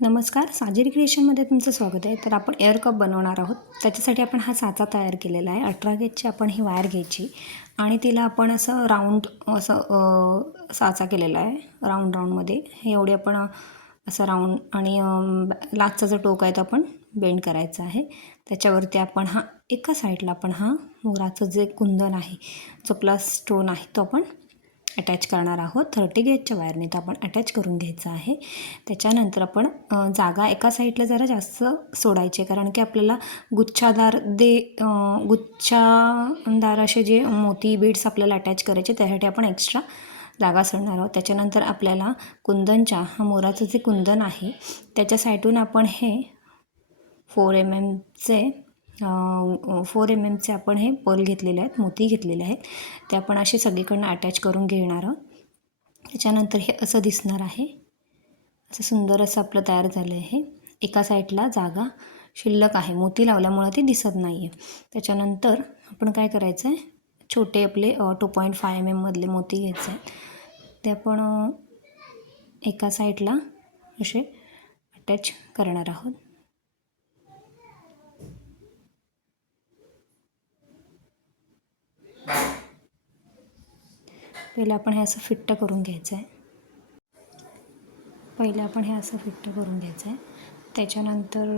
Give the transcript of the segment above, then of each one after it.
नमस्कार, साजिरी क्रिएशनमध्ये तुमचं स्वागत आहे. तर आपण एअर कप बनवणार आहोत. त्याच्यासाठी आपण हा साचा तयार केलेला आहे. 18 गेजची आपण ही वायर घ्यायची आणि तिला आपण असं राऊंड साचा केलेला आहे. राऊंडमध्ये हे एवढे आपण असं राऊंड आणि लास्टचा जो टोक आहे तो आपण बेंड करायचा आहे. त्याच्यावरती आपण एका साईडला आपण मोराचं जे कुंदन आहे, जो प्लस स्टोन आहे तो आपण अटॅच करणार आहोत. 30 गेजच्या वायरने तो आपण अटॅच करून घ्यायचा आहे. त्याच्यानंतर आपण जागा एका साईडला जरा जास्त सोडायची, कारण की आपल्याला गुच्छादार असे जे मोती बीड्स आपल्याला अटॅच करायचे, त्यासाठी आपण एक्स्ट्रा जागा सोडणार आहोत. त्याच्यानंतर आपल्याला कुंदनच्या मोराचं जे कुंदन आहे त्याच्या साईडून आपण हे 4 mm चे आपण हे पर्ल घेतलेले आहेत, मोती घेतलेले आहेत. ते आपण असे सगळीकडनं अटॅच करून घेणार आहोत. त्याच्यानंतर हे असं दिसणार आहे. असं सुंदर असं आपलं तयार झालं आहे. एका साईडला जागा शिल्लक आहे, मोती लावल्यामुळे ते दिसत नाही आहे. त्याच्यानंतर आपण काय करायचं आहे, छोटे आपले 2.5 mm मधले मोती घ्यायचे आहेत. ते आपण एका साईडला असे अटॅच करणार आहोत. पहिले आपण हे असं फिट्ट करून घ्यायचं आहे. त्याच्यानंतर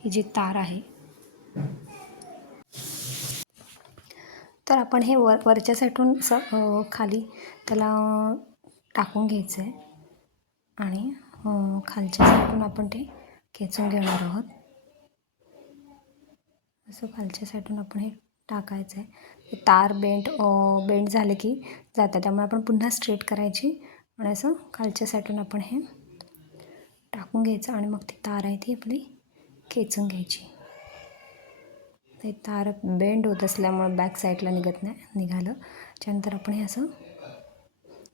ही जी तार आहे, तर आपण हे वरच्या साईडून खाली त्याला टाकून घ्यायचं आहे आणि खालच्या साईडून आपण ते खेचून घेणार आहोत. असं खालच्या साईडून आपण हे टाकायचं आहे. तार बेंड झाले की जातं, त्यामुळे आपण पुन्हा स्ट्रेट करायची आणि असं खालच्या साईडून आपण हे टाकून घ्यायचं आणि मग ती तार आहे ती आपली खेचून घ्यायची. ते तार बेंड होत असल्यामुळे बॅक साईडला निघालं. त्यानंतर आपण हे असं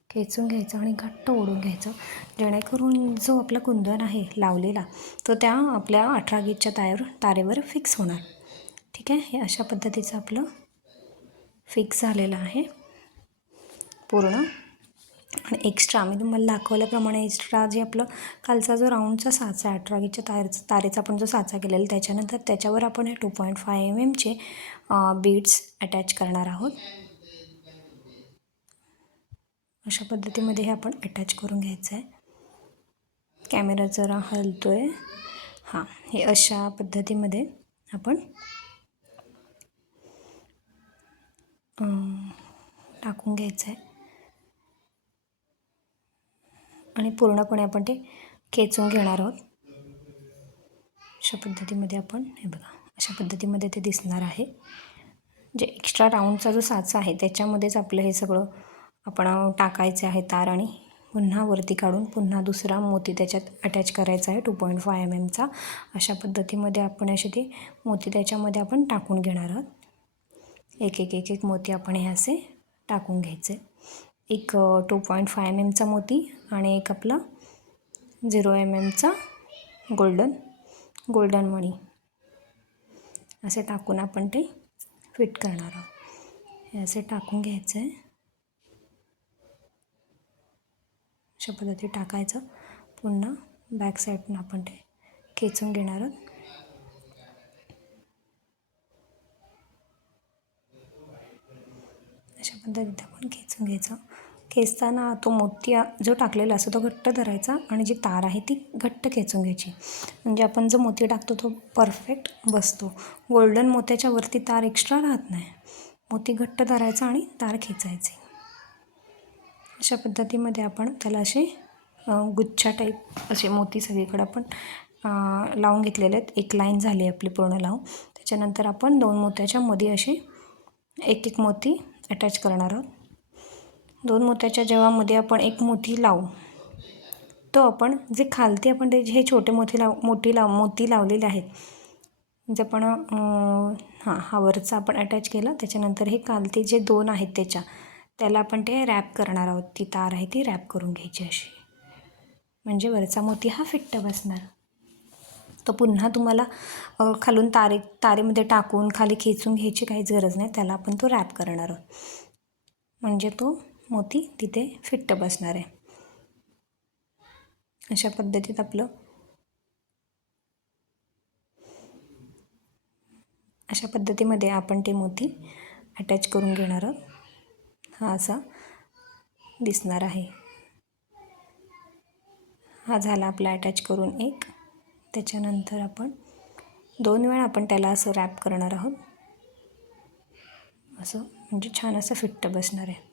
खेचून घ्यायचं आणि घट्ट ओढून घ्यायचं, जेणेकरून जो आपला कुंदन आहे लावलेला तो त्या आपल्या 18 गेजच्या तारेवर फिक्स होणार. ठीक आहे. हे अशा पद्धतीचं आपलं फिक्स झालेलं आहे पूर्ण. आणि एक्स्ट्रा मी तुम्हाला दाखवल्याप्रमाणे एक्स्ट्रा जे आपलं खालचा जो राऊंडचा साचा आहे, 18 गेजच्या तारेचा आपण जो साचा केलेला, त्याच्यानंतर त्याच्यावर आपण हे 2.5 mm चे बीड्स अटॅच करणार आहोत. अशा पद्धतीमध्ये हे आपण अटॅच करून घ्यायचं आहे. कॅमेरा जरा हलतोय. हे अशा पद्धतीमध्ये आपण टाकून घ्यायचं आहे आणि पूर्णपणे आपण ते खेचून घेणार आहोत. अशा पद्धतीमध्ये आपण हे बघा, अशा पद्धतीमध्ये ते दिसणार आहे. जे एक्स्ट्रा राऊंडचा जो साचा आहे त्याच्यामध्येच आपलं हे सगळं आपण टाकायचे आहे तार, आणि पुन्हा वरती काढून पुन्हा दुसरा मोती त्याच्यात अटॅच करायचा आहे 2.5 mm चा. अशा पद्धतीमध्ये आपण असे ते मोती त्याच्यामध्ये आपण टाकून घेणार आहोत. एक मोती आपण हे असे टाकून घ्यायचे. एक 2.5 mm चा मोती आणि एक आपला 0 mm चा गोल्डन मणी, असे टाकून आपण ते फिट करणार आहोत. हे असे टाकून घ्यायचं आहे. अशा पद्धतीने टाकायचं. पुन्हा बॅक साईडनं आपण ते खेचून घेणार आहोत. अशा पद्धतीने आपण खेचून घ्यायचं. खेचताना तो मोती जो टाकलेला असतो तो घट्ट धरायचा आणि जी तार आहे ती घट्ट खेचून घ्यायची, म्हणजे आपण जो मोती टाकतो तो परफेक्ट बसतो. गोल्डन मोत्याच्या वरती तार एक्स्ट्रा राहत नाही. मोती घट्ट धरायचा आणि तार खेचायची. अशा पद्धतीमध्ये आपण त्याला असे गुच्छा टाईप असे मोती सगळीकडे आपण लावून घेतलेले आहेत. एक लाईन झाली आपली पूर्ण लावून. त्याच्यानंतर आपण 2 मोत्याच्या मध्ये असे एक मोती अटॅच करणार आहोत. 2 मोत्याच्या जेव्हा मध्ये आपण एक मोती लावू, तो आपण जे खालती आपण ते हे छोटे मोती लावलेले आहेत, जे आपण वरचा आपण अटॅच केला. त्याच्यानंतर हे खालती जे 2 आहेत त्याला आपण ते रॅप करणार आहोत. ती तार आहे ती रॅप करून घ्यायची अशी, म्हणजे वरचा मोती हा फिट्ट बसणार. तो पुन्हा तुम्हाला खालून तारेमध्ये टाकून खाली खेचून घ्यायची काहीच गरज नाही. त्याला आपण तो रॅप करणार आहोत, म्हणजे तो मोती तिथे फिट्ट बसणार आहे. अशा पद्धतीत आपलं अशा पद्धतीमध्ये आपण ते मोती अटॅच करून घेणार आहोत. हा असा दिसणार आहे. हा झाला आपला अटॅच करून एक. त्याच्यानंतर आपण 2 वेळा आपण त्याला असं रॅप करणार आहोत, असं म्हणजे छान असं फिट्ट बसणार आहे.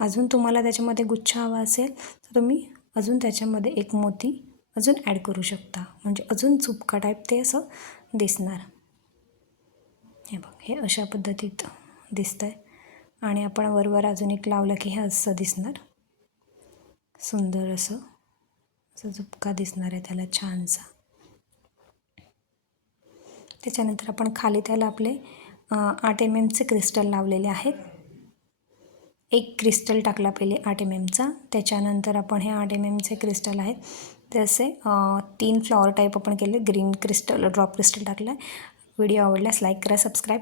अजून तुम्हाला त्याच्यामध्ये गुच्छ हवा असेल तर तुम्ही अजून त्याच्यामध्ये एक मोती अजून ॲड करू शकता, म्हणजे अजून चुपका टाईप ते असं दिसणार. हे बघ, हे अशा पद्धतीत दिसतं आहे. आणि आपण वरवर अजून एक लावलं की हे असं दिसणार, सुंदर असं झुपका दिसणार आहे त्याला छानसा. त्याच्यानंतर आपण खाली त्याला आपले 8 mmचे क्रिस्टल लावलेले आहेत. एक क्रिस्टल टाकला पहिले 8 mmचा. त्याच्यानंतर आपण हे 8 mmचे क्रिस्टल आहेत ते असे 3 फ्लॉवर टाईप आपण केले. ग्रीन क्रिस्टल ड्रॉप क्रिस्टल टाकलं आहे. व्हिडिओ आवडल्यास लाईक करा, सबस्क्राईब